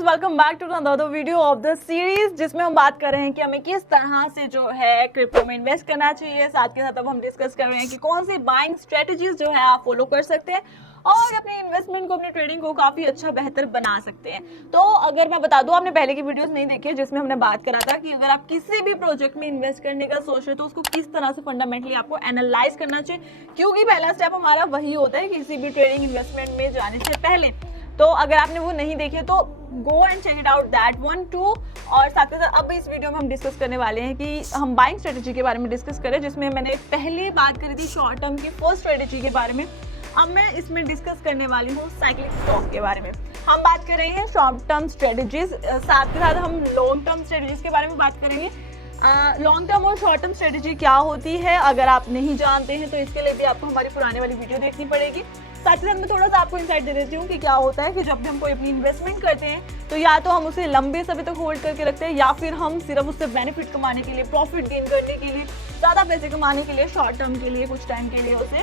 Viewers, welcome back to another video of the series, जिसमें हम बात कर रहे हैं कि हमें किस तरह से जो है क्रिप्टो में इन्वेस्ट करना चाहिए। साथ के साथ अब हम डिस्कस कर रहे हैं कि कौन सी बाइंग स्ट्रेटजीज जो है आप फॉलो कर सकते हैं और अपनी इन्वेस्टमेंट को, अपनी ट्रेडिंग को काफी अच्छा बेहतर बना सकते हैं। तो अगर मैं बता दूं, आपने पहले की वीडियोस नहीं देखी है जिसमें हमने बात करा था कि अगर आप किसी भी प्रोजेक्ट में इन्वेस्ट करने का सोच रहे हो तो उसको किस तरह से फंडामेंटली आपको एनालाइज करना चाहिए, क्योंकि पहला स्टेप हमारा वही होता है किसी भी ट्रेडिंग इन्वेस्टमेंट में जाने से पहले। तो अगर आपने वो नहीं देखे तो go and check it out that one too. और साथ ही साथ अब इस वीडियो में हम डिस्कस करने वाले हैं कि हम बाइंग स्ट्रेटजी के बारे में डिस्कस करें, जिसमें मैंने पहले बात करी थी शॉर्ट टर्म की फर्स्ट स्ट्रेटजी के बारे में। अब मैं इसमें डिस्कस करने वाली हूँ साइक्लिक स्टॉक के बारे में। हम बात कर रहे हैं शॉर्ट टर्म स्ट्रेटजीज, साथ के साथ हम लॉन्ग टर्म स्ट्रेटजीज के बारे में बात करेंगे। लॉन्ग टर्म और शॉर्ट टर्म स्ट्रेटजी क्या होती है, अगर आप नहीं जानते हैं तो इसके लिए भी आपको हमारी पुराने वाली वीडियो देखनी पड़ेगी। साथ ही साथ मैं थोड़ा सा आपको इंसाइट दे देती हूँ कि क्या होता है कि जब भी हम कोई अपनी इन्वेस्टमेंट करते हैं तो या तो हम उसे लंबे समय तक होल्ड करके रखते हैं, या फिर हम सिर्फ उससे बेनिफिट कमाने के लिए, प्रॉफिट गेन करने के लिए, ज़्यादा पैसे कमाने के लिए, शॉर्ट टर्म के लिए, कुछ टाइम के लिए उसे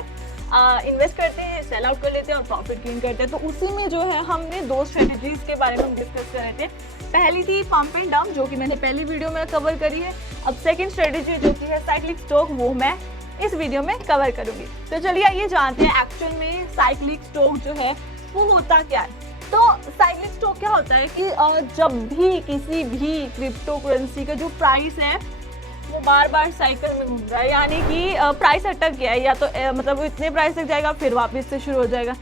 इन्वेस्ट करते हैं, सेल आउट कर लेते हैं और प्रॉफिट गेन करते हैं। तो उसी में जो है हमने दो स्ट्रेटजीज के बारे में हम डिस्कस कर रहे थे। पहली थी पंप एंड डंप, जो कि मैंने पहली वीडियो में कवर करी है। अब सेकंड स्ट्रेटजी जो कि है साइक्लिक स्टॉक, वो मैं इस वीडियो में कवर करूंगी। तो चलिए आइए जानते हैं एक्चुअल में साइक्लिक स्टॉक जो है वो होता क्या है। तो साइक्लिक स्टॉक क्या होता है कि जब भी किसी भी क्रिप्टो करेंसी का जो प्राइस है वो बार बार साइकिल में घूम रहा है, यानी कि प्राइस अटक गया है, या तो मतलब वो इतने प्राइस तक जाएगा फिर वापस से शुरू हो जाएगा।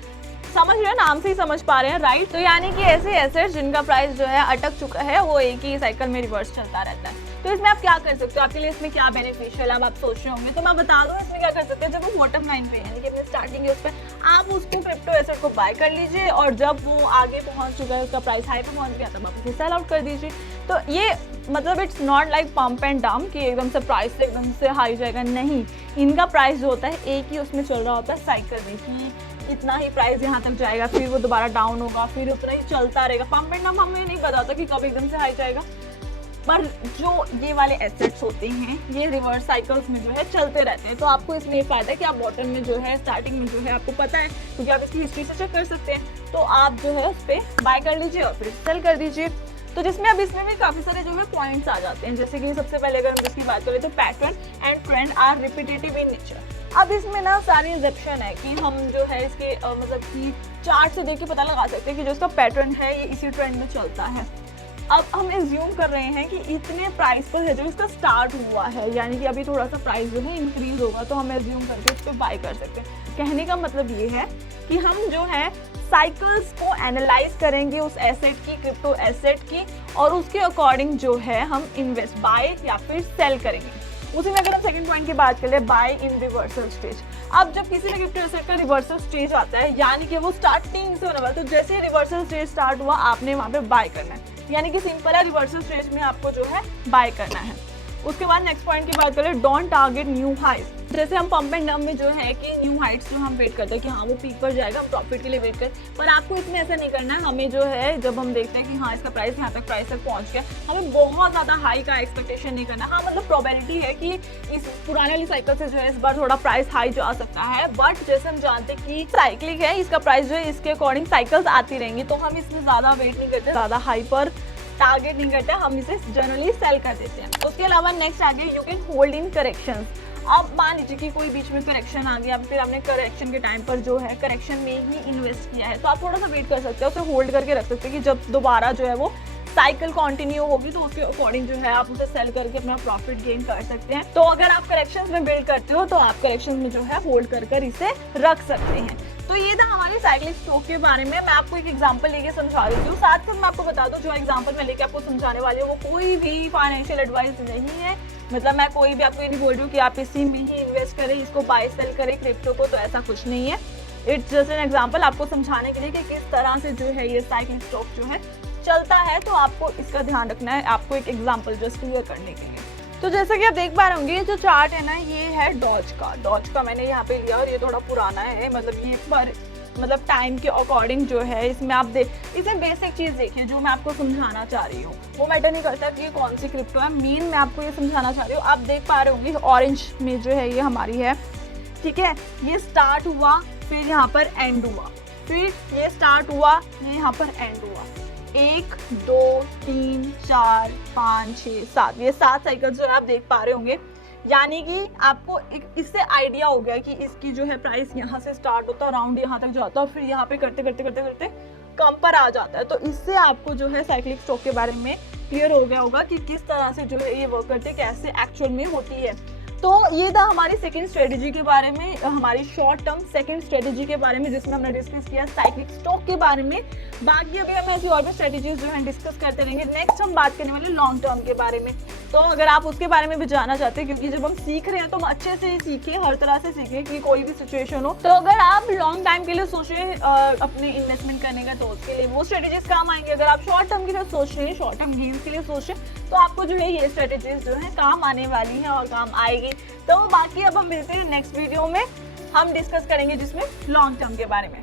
समझ रहे हैं, नाम से ही समझ पा रहे हैं, राइट। तो यानी कि ऐसे एसेट्स जिनका प्राइस जो है अटक चुका है वो एक ही साइकिल में रिवर्स चलता रहता है। तो इसमें आप क्या कर सकते हो, आपके लिए इसमें क्या बेनिफिशियल है, अब आप सोच रहे होंगे। तो मैं बता दूं इसमें क्या कर सकते हैं। जब वो बॉटम लाइन पे यानी कि अपने स्टार्टिंग है उस पर आप उसको क्रिप्टो एसेट को बाय कर लीजिए, और जब वो आगे पहुंच चुका है, उसका प्राइस हाई पे पहुंच गया, तब आप उसे सेल आउट कर दीजिए। तो ये मतलब it's not like pump and dump कि एकदम से प्राइस एकदम से हाई जाएगा, नहीं। इनका प्राइस जो होता है एक ही उसमें चल रहा होता है साइकिल में, कि इतना ही प्राइस यहाँ तक जाएगा, फिर वो दोबारा डाउन होगा, फिर उतना ही चलता रहेगा। पंप एंड डंप हमें नहीं पता होता कि कब एकदम से हाई जाएगा, पर जो ये वाले एसेट्स होते हैं ये रिवर्स साइकिल्स में जो है चलते रहते हैं। तो आपको इसमें ये फायदा है कि आप बॉटम में जो है, स्टार्टिंग में जो है आपको पता है, क्योंकि आप इसकी हिस्ट्री से चेक कर सकते हैं। तो आप जो है उस पर बाय कर लीजिए और फिर सेल कर दीजिए। तो जिसमें अब इसमें भी काफी सारे जो है पॉइंट्स आ जाते हैं, जैसे कि सबसे पहले अगर हम इसकी बात करें तो pattern and trend are repetitive in nature. अब इसमें ना सारी एग्जेप्शन है कि हम जो है इसके मतलब कि चार्ट से देख के पता लगा सकते हैं कि जो इसका पैटर्न है ये इसी ट्रेंड में चलता है। अब हम एज्यूम कर रहे हैं कि इतने प्राइस पर है जो इसका स्टार्ट हुआ है, यानी कि अभी थोड़ा सा प्राइस जो है इंक्रीज होगा, तो हम एज्यूम करके इस पर बाय कर सकते हैं। कहने का मतलब ये है कि हम जो है साइकिल्स को एनालाइज करेंगे उस एसेट की, क्रिप्टो एसेट की, और उसके अकॉर्डिंग जो है हम इन्वेस्ट, बाय या फिर सेल करेंगे। उसी में अगर हम सेकंड पॉइंट की बात करें, बाय इन रिवर्सल स्टेज। अब जब किसी भी क्रिप्टो एसेट का रिवर्सल स्टेज आता है, यानी कि वो स्टार्टिंग से होने वाला, तो जैसे रिवर्सल स्टेज स्टार्ट हुआ आपने वहाँ पे बाय करना है, यानी कि सिंपल है, रिवर्सल स्टेज में आपको जो है बाय करना है। उसके बाद नेक्स्ट पॉइंट की बात करें, डोंट टारगेट न्यू हाइज। जैसे हम पंप एंड डंप में जो है कि न्यू हाइट्स जो हम वेट करते हैं कि हाँ वो पीक पर जाएगा, हम प्रॉफिट के लिए वेट करें, पर आपको इसमें ऐसा नहीं करना है। हमें जो है जब हम देखते हैं कि हाँ इसका प्राइस यहाँ तक प्राइस तक पहुँच गया, हमें बहुत ज़्यादा हाई का एक्सपेक्टेशन नहीं करना। हाँ मतलब प्रोबेबिलिटी है कि इस पुराने वाली साइकिल से जो है इस बार थोड़ा प्राइस हाई जा सकता है, बट जैसे हम जानते हैं कि साइक्लिक है, इसका प्राइस जो है इसके अकॉर्डिंग साइकिल्स आती रहेंगी, तो हम इसमें ज़्यादा वेट नहीं करते, ज़्यादा हाई पर टारगेट नहीं करते, हम इसे जनरली सेल कर देते हैं। उसके अलावा नेक्स्ट आ गया, you can hold in corrections. अब मान लीजिए कि कोई बीच में करेक्शन आ गया, फिर आपने करेक्शन के टाइम पर जो है करेक्शन में ही इन्वेस्ट किया है, तो आप थोड़ा सा वेट कर सकते हैं, उसे होल्ड करके रख सकते हैं कि जब दोबारा जो है वो साइकिल कंटिन्यू होगी तो उसके अकॉर्डिंग जो है आप उसे सेल करके अपना प्रॉफिट गेन कर सकते हैं। तो अगर आप करेक्शंस में बिल्ड करते हो तो आप करेक्शंस में जो है होल्ड कर इसे रख सकते हैं। तो ये था हमारे साइक्लिक स्टॉक के बारे में। मैं आपको एक एग्जांपल लेके समझा रही हूँ। साथ ही मैं आपको बता दूं, जो एग्जांपल मैं लेके आपको समझाने वाली हूँ वो कोई भी फाइनेंशियल एडवाइस नहीं है। मतलब मैं कोई भी आपको ये नहीं बोल रही हूँ कि आप इसी में ही इन्वेस्ट करें, इसको बाय सेल करें क्रिप्टो को, तो ऐसा कुछ नहीं है। इट्स जस्ट एन एग्जाम्पल आपको समझाने के लिए कि किस तरह से जो है ये साइक्लिक स्टॉक जो है चलता है। तो आपको इसका ध्यान रखना है, आपको एक एग्जाम्पल जस्ट क्लियर करने के लिए। तो जैसा कि आप देख पा रहे होंगे, जो चार्ट है ना ये है डॉज का मैंने यहाँ पे लिया, और ये थोड़ा पुराना है, मतलब ये पर मतलब टाइम के अकॉर्डिंग जो है इसमें आप इसमें बेसिक चीज़ देखिए जो मैं आपको समझाना चाह रही हूँ। वो मैटर नहीं करता कि ये कौन सी क्रिप्टो है, मेन मैं आपको ये समझाना चाह रही हूँ। आप देख पा रहे होंगे ऑरेंज में जो है ये हमारी है, ठीक है। ये स्टार्ट हुआ, फिर यहाँ पर एंड हुआ, फिर ये स्टार्ट हुआ, ये यहाँ पर एंड हुआ। 1 2 3 4 5 6 7, ये 7 साइकिल जो आप देख पा रहे होंगे। यानी कि आपको इससे आइडिया हो गया कि इसकी जो है प्राइस यहाँ से स्टार्ट होता है, अराउंड यहाँ तक जाता है, फिर यहाँ पे करते करते करते करते कम पर आ जाता है। तो इससे आपको जो है साइक्लिक स्टॉक के बारे में क्लियर हो गया होगा कि किस तरह से जो है ये वर्क करती है, कैसे एक्चुअल में होती है। तो ये था हमारी सेकंड स्ट्रेटेजी के बारे में, हमारी शॉर्ट टर्म सेकंड स्ट्रेटेजी के बारे में, जिसमें हमने डिस्कस किया साइक्लिक स्टॉक के बारे में। बाकी अभी हम ऐसी और भी स्ट्रेटेजीज जो है डिस्कस करते रहेंगे। नेक्स्ट हम बात करने वाले लॉन्ग टर्म के बारे में। तो अगर आप उसके बारे में भी जानना चाहते हैं, क्योंकि जब हम सीख रहे हैं तो हम अच्छे से सीखें, हर तरह से सीखें कि कोई भी सिचुएशन हो। तो अगर आप लॉन्ग टाइम के लिए सोच रहे हैं अपने इन्वेस्टमेंट करने का, तो उसके लिए वो स्ट्रेटेजीज काम आएंगे। अगर आप शॉर्ट टर्म के लिए सोच रहे हैं, शॉर्ट टर्म गेम्स के लिए सोच रहे हैं, तो आपको जो है ये स्ट्रेटेजीज जो है काम आने वाली है और काम आएगी। तो बाकी अब हम मिलते हैं नेक्स्ट वीडियो में, हम डिस्कस करेंगे जिसमें लॉन्ग टर्म के बारे में।